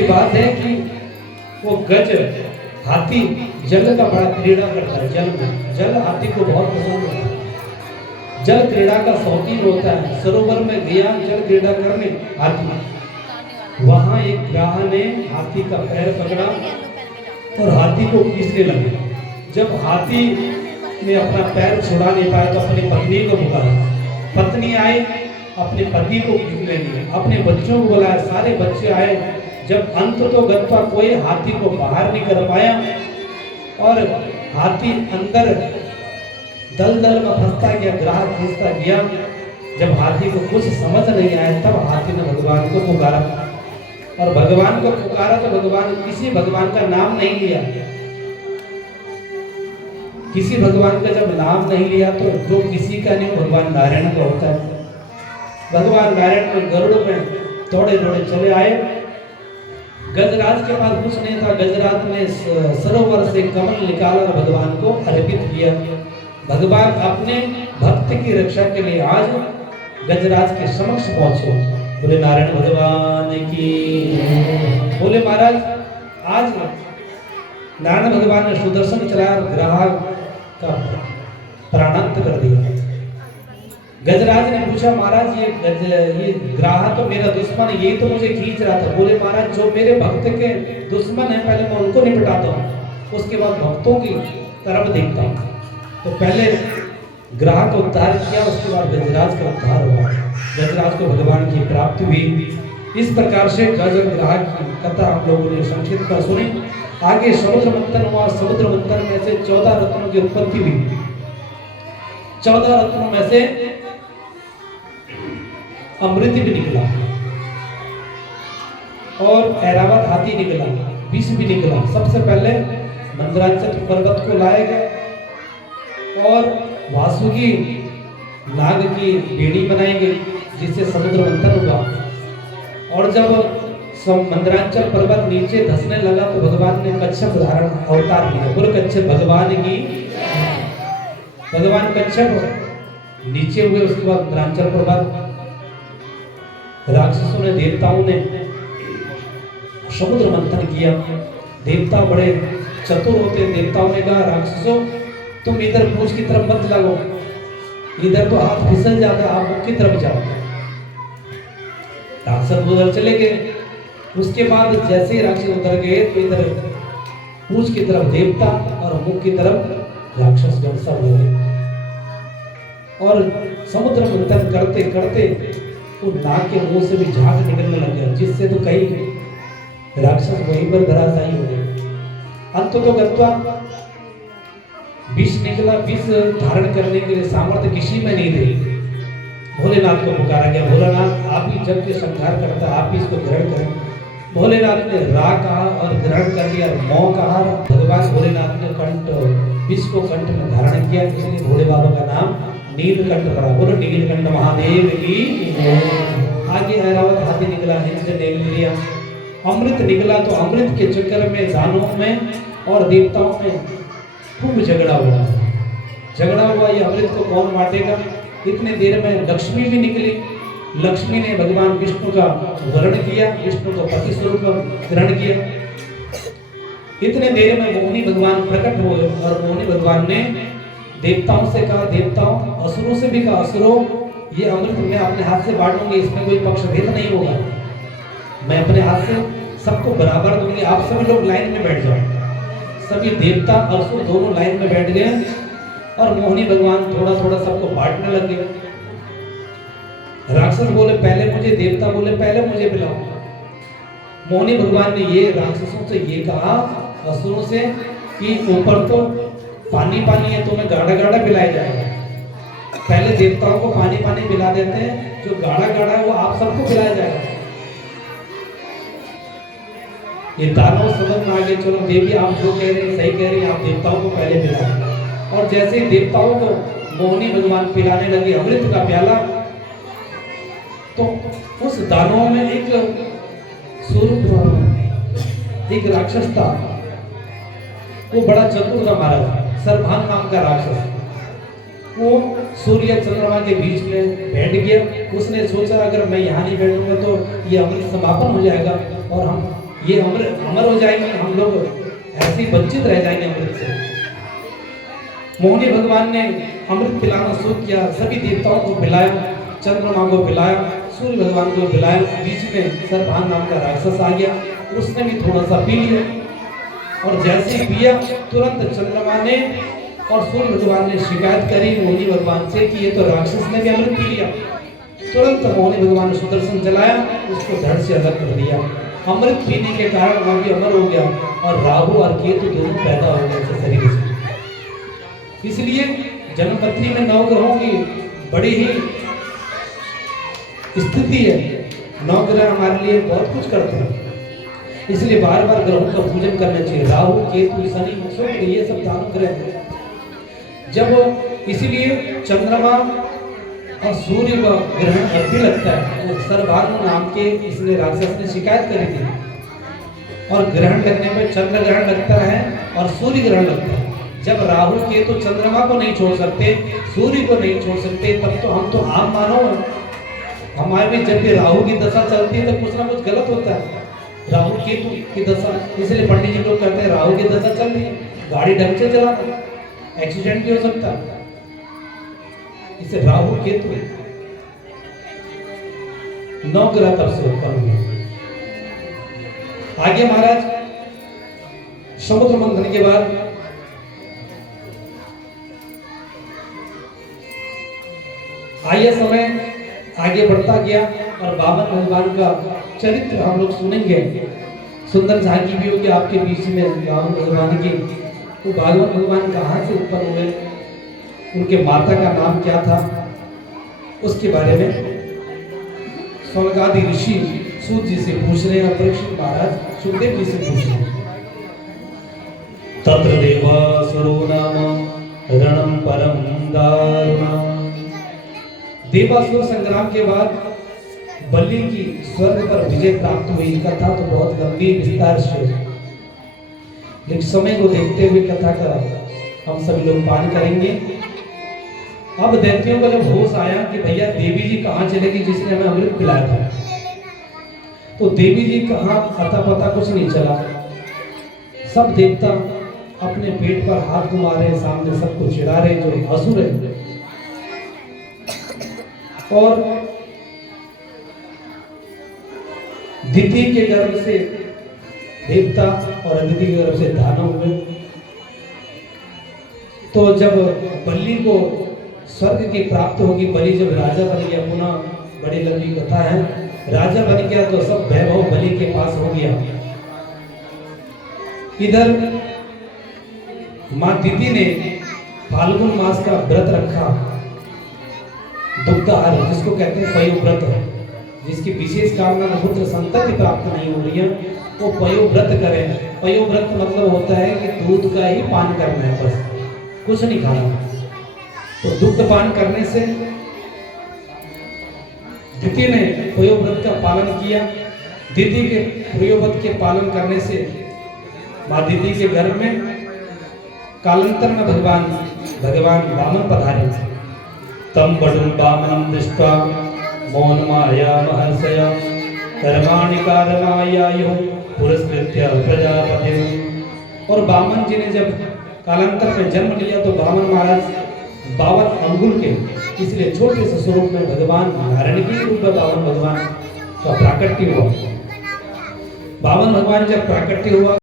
की बात है कि वो गज हाथी जल का बड़ा क्रीड़ा करता है। जल में, जल हाथी को बहुत पसंद होता है, जल क्रीड़ा का शौकीन होता है। सरोवर में गया जल क्रीड़ा करने हाथी, वहां एक ग्राह ने हाथी का पैर पकड़ा और हाथी को खींचने लगे। जब हाथी ने अपना पैर छुड़ा नहीं पाया तो अपनी पत्नी को पुकारा। पत्नी आई, अपने पति को खींचने लिए, अपने बच्चों को बुलाया, सारे बच्चे आए। जब अंत तो गत्वा कोई हाथी को बाहर नहीं कर पाया और हाथी अंदर दलदल में फंसता गया, ग्राह खींचता गया। जब हाथी को कुछ समझ नहीं आया तब हाथी ने भगवान को पुकारा, और भगवान को पुकारा तो भगवान, किसी भगवान का नाम नहीं लिया। किसी भगवान का जब नाम नहीं लिया तो जो किसी का नहीं भगवान नारायण का होता है। भगवान नारायण में गरुड़ में दौड़े दौड़े चले आए। गजराज के पास कुछ नहीं था। गजराज ने सरोवर से कमल निकाला और भगवान को अर्पित किया। भगवान अपने भक्त की रक्षा के लिए आज गजराज के समक्ष पहुंचे। बोले नारायण भगवान की, बोले महाराज आज नारायण भगवान ने सुदर्शन चलाया और ग्राह का प्राणांत कर दिया। गजराज ने पूछा महाराज ये ग्राह तो मेरा दुश्मन है, ये तो मुझे खींच रहा था। बोले महाराज जो मेरे भक्त के दुश्मन है पहले मैं उनको निपटाता हूँ, उसके बाद भक्तों की तरफ देखता हूँ। तो पहले ग्राह का उद्धार किया, उसके बाद गजराज का उद्धार हुआ। गजराज को भगवान की प्राप्ति हुई। इस प्रकार से गज और ग्राह की कथा हम लोगों ने संक्षिप्त में सुनी। आगे समुद्र मंथन हुआ। समुद्र मंथन में से 14 रत्नों की उत्पत्ति हुई। 14 रत्नों में से अमृत भी निकला और ऐरावत हाथी निकला, विष भी निकला। सबसे पहले मंदराचल पर्वत को लाए गए और वासुकी नाग की बेड़ी बनाई गई जिससे समुद्र मंथन हुआ। और जब मंदराचल पर्वत नीचे धंसने लगा तो भगवान ने कच्छप धारण अवतार लिया। बोले कच्छप भगवान की, भगवान कच्छप नीचे हुए। उसके बाद मंदराचल पर्वत राक्षसों ने, देवताओं ने समुद्र मंथन किया। देवता बड़े चतुर होते। देवताओं ने कहा राक्षसों तुम इधर पूंछ की तरफ मत लगो, इधर तो हाथ फिसल जाता, आप मुख की तरफ जाओ। राक्षस उधर चले गए। उसके बाद जैसे ही राक्षस उधर गए तो इधर पूंछ की तरफ देवता और मुख की तरफ राक्षस गण सब हो गए। और समुद्र मंथन करते करते तो नाग के मुंह से भी झाग निकलने लग गया, जिससे तो कई राक्षस वहीं पर धराशायी हो गए। अंत तो गत्वा विष निकला। विष धारण करने के लिए सामर्थ्य किसी में नहीं थी। भोलेनाथ को पुकारा गया, भोलेनाथ आप ही जग के संहार करता, आप ही इसको ग्रहण करें। भोलेनाथ ने रा कहा और ग्रहण कर लिया, मौ कहा। भगवान भोलेनाथ ने कंठ, विष को कंठ में धारण किया, इसलिए भोले बाबा का नाम नीलकंठ पड़ा। बोलो नीलकंठ महादेव की। आगे ऐरावत हाथी निकला, हिंद ने लिया। अमृत निकला तो अमृत के चक्कर में दानवों में और देवताओं में खूब झगड़ा हुआ। झगड़ा हुआ, ये अमृत को कौन बांटेगा। इतने देर में लक्ष्मी भी निकली। लक्ष्मी ने भगवान विष्णु का वर्ण किया, विष्णु को पति स्वरूप ग्रहण किया। इतने देर में मोहिनी भगवान प्रकट हुए और मोहिनी भगवान ने देवताओं से कहा, देवताओं, असुरों से भी कहा, असुरों ये अमृत मैं अपने हाथ से बांटूंगी, इसमें कोई पक्षभेद नहीं होगा, मैं अपने हाथ से सबको बराबर दूंगी, आप सभी लोग लाइन में बैठ जाओ। सभी देवता और असुर दोनों लाइन में बैठ गए और मोहिनी भगवान थोड़ा थोड़ा सबको बांटने लग गए। राक्षस बोले पहले मुझे, देवता बोले पहले मुझे पिलाओ। मोहिनी भगवान ने ये राक्षसों से ये कहा, असुरों से, कि ऊपर तो पानी पानी है, तुम्हें गाढ़ा गाढ़ा पिलाया जाएगा। पहले देवताओं को पानी पानी पिला देते हैं, जो गाढ़ा गाढ़ा है वो आप सबको पिलाया जाएगा। ये दानव समझ में आ गए, चलो देवी आप जो कह रहे हैं सही कह रही हैं, आप देवताओं को पहले पिलाओ। और जैसे ही देवताओं को मोहिनी भगवान पिलाने लगे अमृत का प्याला, तो उस दानवों में एक सूर्य, एक राक्षस था, वो बड़ा चतुर था महाराज, सरभान नाम का राक्षस। वो सूर्य चंद्रमा के बीच में बैठ गया। उसने सोचा अगर मैं यहाँ नहीं बैठूंगा तो ये अमृत समापन हो जाएगा और हम ये अमर हो जाएंगे, हम लोग ऐसे ही वंचित रह जाएंगे अमृत से। मोहिनी भगवान ने अमृत पिलाना शुरू किया, सभी देवताओं को पिलाया, चंद्रमा को पिलाया, सूर्य भगवान को पिलाया। बीच में सर्पहान नाम का राक्षस आ गया, उसने भी थोड़ा सा पी लिया, और जैसे ही पिया तुरंत चंद्रमा ने और सूर्य भगवान ने शिकायत करी मोहिनी भगवान से कि ये तो राक्षस ने भी अमृत पी लिया। तुरंत मोहिनी भगवान ने सुदर्शन चलाया, उसको धड़ से अलग कर दिया। अमृत पीने के कारण वह भी अमर हो गया, और राहु और केतु दोनों पैदा हो गए शरीर से। इसलिए जन्मपत्री में नवग्रहों की बड़ी ही स्थिति है। नवग्रह हमारे लिए बहुत कुछ करते हैं, इसलिए बार बार ग्रहों का पूजन करना चाहिए। राहु केतु शनि शुक्र ये सब दान ग्रह हैं। जब इसीलिए चंद्रमा और सूर्य का ग्रहण अभी लगता है, तो सर्पहान नाम के इसने राक्षस ने शिकायत करी थी, और ग्रहण लगने पर चंद्र ग्रहण लगता है और सूर्य ग्रहण लगता है। जब राहु केतु चंद्रमा को नहीं छोड़ सकते, सूर्य को नहीं छोड़ सकते, तब तो हम तो आम मानव हैं। हमारे में जब भी राहु की दशा चलती है तो कुछ ना कुछ गलत होता है। राहु केतु की दशा, इसलिए पंडित जी लोग कहते हैं राहु की दशा चल रही है, गाड़ी ढंग से चलाना, एक्सीडेंट भी हो सकता है। इसे राहु केतु 9 ग्रह तब से उत्पन्न हुए। आगे महाराज समुद्र मंथन के बाद आइए समय आगे बढ़ता गया, और बामन भगवान का चरित्र हम लोग सुनेंगे। सुंदर झांकी भी होगी आपके बीच में बामन भगवान की। तो भागवत भगवान कहाँ से उत्पन्न हुए, उनके माता का नाम क्या था, उसके बारे में स्वर्गादि ऋषि सूत जी से पूछ रहे हैं, परीक्षित महाराज सुखदेव जी से पूछ रहे हैं। तत्र देवासुरो नाम रणम परम दारुणा। देवासुर संग्राम के बाद बलि की स्वर्ग पर विजय प्राप्त हुई। कथा तो बहुत गंभीर विस्तार से, लेकिन समय को देखते हुए कथा का हम सभी लोग पान करेंगे। अब दैत्यों को जब होश आया कि भैया देवी जी कहाँ चलेगी जिसने हमें अमृत पिलाया था, तो देवी जी कहाँ अता पता कुछ नहीं चला। सब देवता अपने पेट पर हाथ घुमा रहे, सामने सबको चिढ़ा रहे जो असुर है। और दिति के गर्भ से देवता और अदिति के गर्भ से दानव हुए। तो जब बलि को स्वर्ग की प्राप्त होगी, बलि जब राजा बन गया, पुनः बड़ी लंबी कथा है, राजा बन गया तो सब वैभव बलि के पास हो गया। इधर मां दिति ने फाल्गुन मास का व्रत रखा, दुग्धाहार जिसको कहते हैं पयोव्रत, जिसकी विशेष कारण पुत्र संतति प्राप्त नहीं हो रही है, वो पयोव्रत करें। पयोव्रत मतलब होता है कि दूध का ही पान करना है, बस कुछ नहीं खाना। तो दुग्ध पान करने से दिति ने पयोव्रत का पालन किया। दिति के पयोव्रत के पालन करने से मां दिति के घर में कालांतर में भगवान वामन पधारे। तम बडुं वामनं दृष्ट्वा मौनमाया महर्षया कर्माणि कारणायायुः पुरस्कृत्य प्रजापतिम्। और वामन जी ने जब कालांतर में जन्म लिया तो वामन महाराज 52 अंगुल के, इसलिए छोटे से स्वरूप में भगवान नारायण के रूप में वामन भगवान का प्राकट्य हुआ। वामन भगवान जब प्राकट्य हुआ